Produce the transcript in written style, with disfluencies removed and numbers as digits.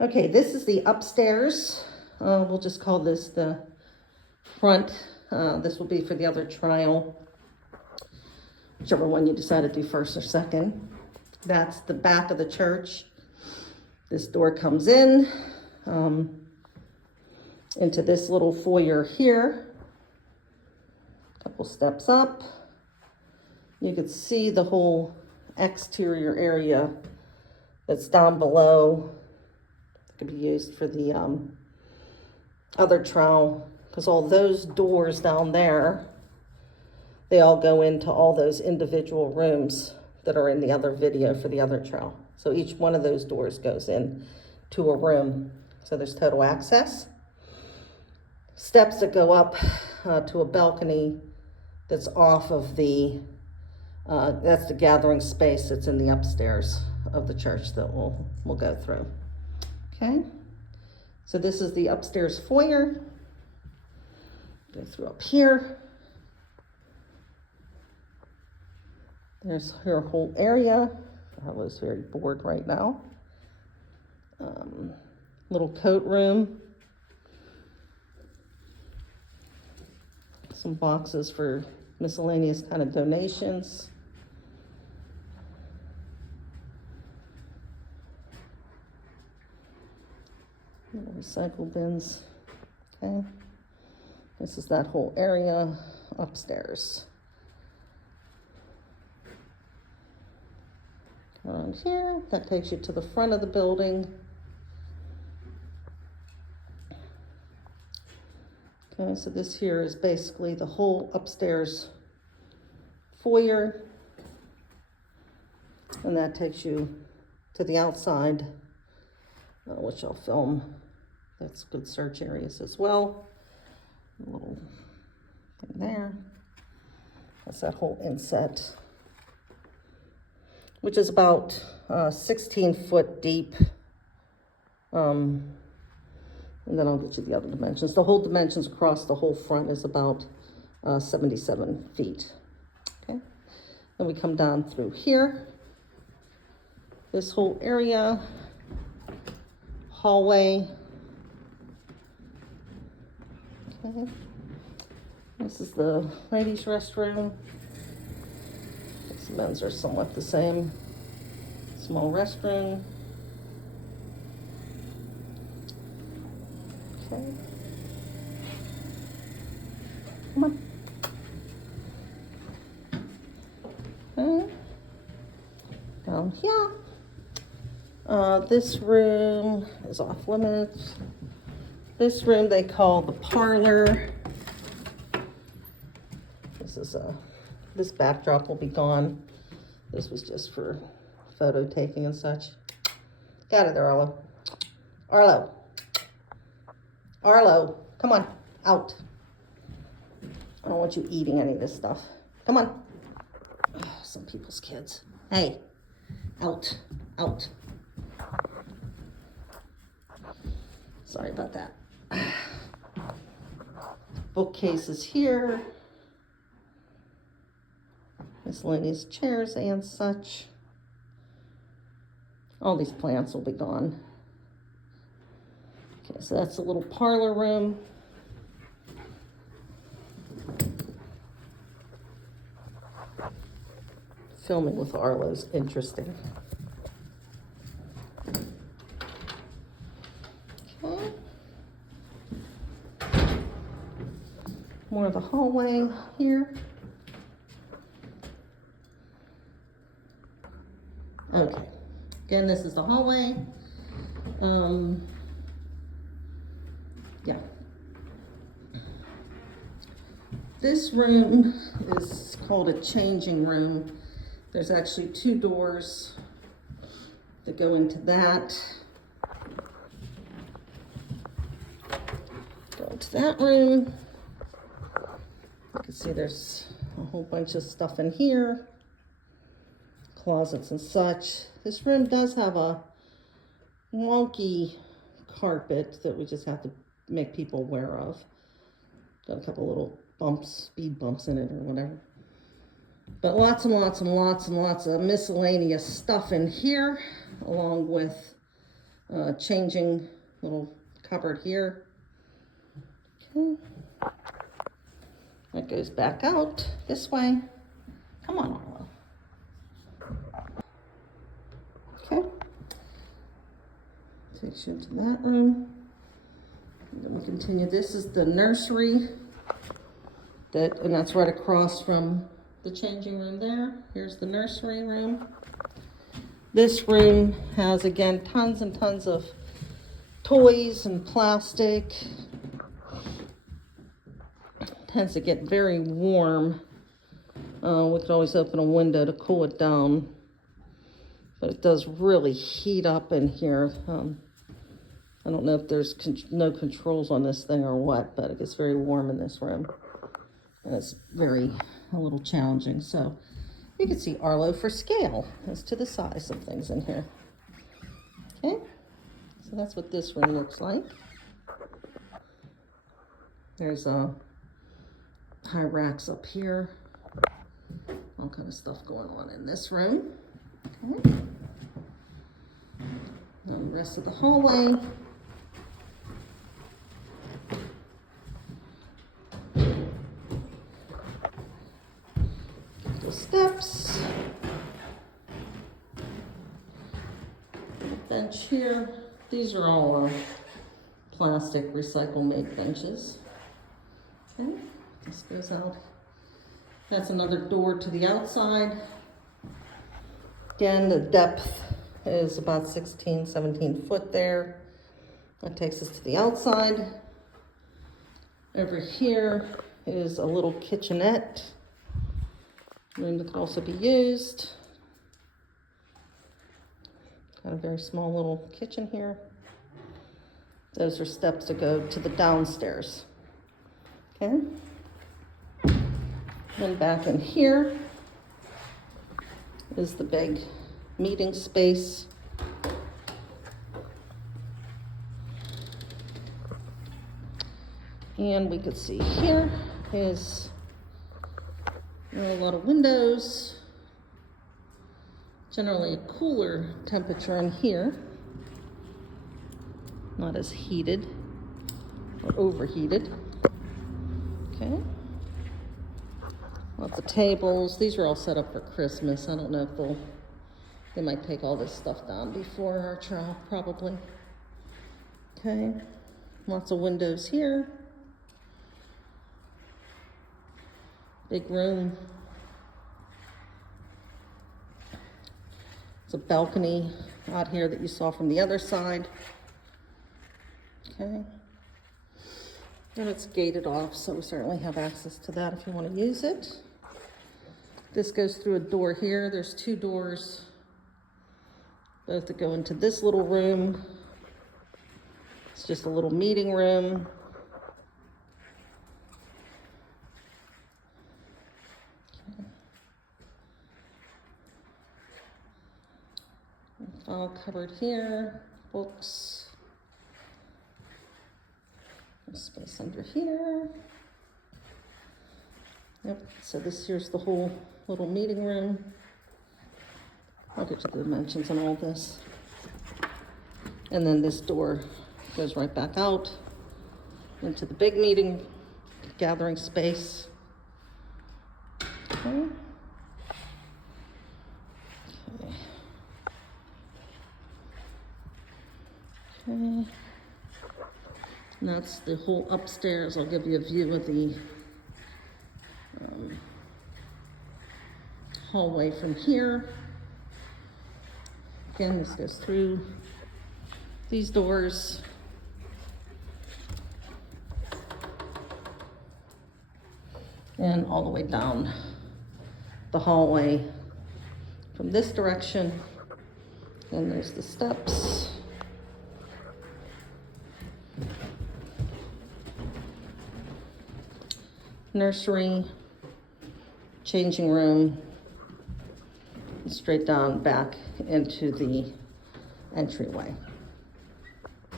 Okay, this is the upstairs. We'll just call this the front. This will be for the other trial, whichever one you decide to do first or second. That's the back of the church. This door comes in into this little foyer here. Couple steps up. You can see the whole exterior area that's down below. It could be used for the other trowel, because all those doors down there, they all go into all those individual rooms that are in the other video for the other trowel. So each one of those doors goes in to a room. So there's total access. Steps that go up to a balcony that's off of the, that's the gathering space that's in the upstairs of the church that we'll go through. Okay, so this is the upstairs foyer. Go through up here. There's her whole area. Carla's very bored right now. Little coat room. Some boxes for miscellaneous kind of donations. Little recycle bins. Okay. This is that whole area upstairs. Around here, that takes you to the front of the building. Okay, so this here is basically the whole upstairs foyer. And that takes you to the outside, which I'll film. That's good search areas as well. A little thing there. That's that whole inset, which is about 16 foot deep. And then I'll get you the other dimensions. The whole dimensions across the whole front is about 77 feet. Okay. Then we come down through here. This whole area, hallway. Okay. This is the ladies' restroom. The men's are somewhat the same. Small restroom. Okay. Come on. Okay. Down here. This room is off limits. This room they call the parlor. This backdrop will be gone. This was just for photo taking and such. Get out of there, Arlo. Arlo. Arlo, come on, out. I don't want you eating any of this stuff. Come on. Oh, some people's kids. Hey, out, out. Sorry about that. Bookcases here. Miscellaneous chairs and such. All these plants will be gone. Okay, so that's a little parlor room. Filming with Arlo's interesting. Okay. More of the hallway here. Okay, again, this is the hallway. Yeah. This room is called a changing room. There's actually two doors that go into that. Go into that room. You can see there's a whole bunch of stuff in here. Closets and such. This room does have a wonky carpet that we just have to make people aware of. Got a couple little bumps, speed bumps in it or whatever. But lots and lots and lots and lots of miscellaneous stuff in here, along with changing little cupboard here. Okay. That goes back out this way. Come on, Arlo. Okay. Takes you into that room. And then we continue. This is the nursery. And that's right across from the changing room there. Here's the nursery room. This room has, again, tons and tons of toys and plastic. It tends to get very warm. We could always open a window to cool it down, but it does really heat up in here. I don't know if there's no controls on this thing or what, but it gets very warm in this room. And it's a little challenging. So you can see Arlo for scale as to the size of things in here. Okay, so that's what this room looks like. There's high racks up here. All kind of stuff going on in this room. Okay. Now the rest of the hallway. Steps, bench here. These are all plastic recycle made benches. Okay, this goes out. That's another door to the outside. Again, the depth is about 16, 17 foot there. That takes us to the outside. Over here is a little kitchenette. Room that could also be used. Got a very small little kitchen here. Those are steps to go to the downstairs. Okay. Then back in here is the big meeting space. And we could see here is a lot of windows, generally a cooler temperature in here, not as heated or overheated. Okay, lots of tables. These are all set up for Christmas. I don't know if they might take all this stuff down before our trial, probably. Okay, lots of windows here. Big room. It's a balcony out here that you saw from the other side. Okay. And it's gated off, so we certainly have access to that if you want to use it. This goes through a door here. There's two doors, both that go into this little room. It's just a little meeting room. File cupboard here, books, space under here. Yep, so here's the whole little meeting room. I'll get to the dimensions on all this. And then this door goes right back out into the big meeting gathering space. Okay. Okay. And that's the whole upstairs. I'll give you a view of the hallway from here. Again, this goes through these doors. And all the way down the hallway from this direction. And there's the steps. Nursery, changing room, straight down back into the entryway.